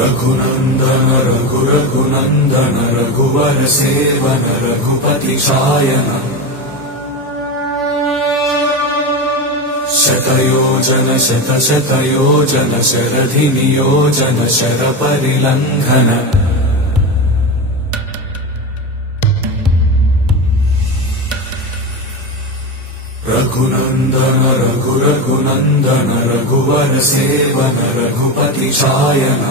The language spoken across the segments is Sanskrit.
रघुनन्दन रघुनन्दन रघुवर सेवन रघुपति चायन शतयोजन शतशतयोजन शरधि नियोजन शरपरिलङ्घन रघुनन्दन रघुनन्दन रघुवर सेवन रघुपति चायन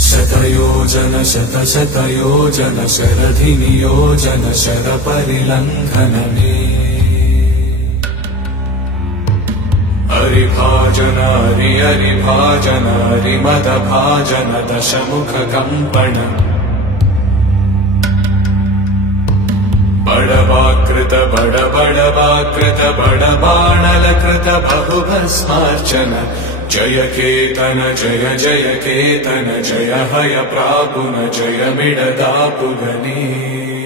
शतयोजन शतशतयोजन शरधि नियोजन शरपरिलङ्घन हरिभाजन हरिभाजन हरिमदभाजन दशमुख कम्पण बड़वाकृत बड़वाकृत बड़बाणलकृत बहुभस्मार्चन जय केतन जय जय केतन जय हय प्रापुन जय मिडदापुगनी।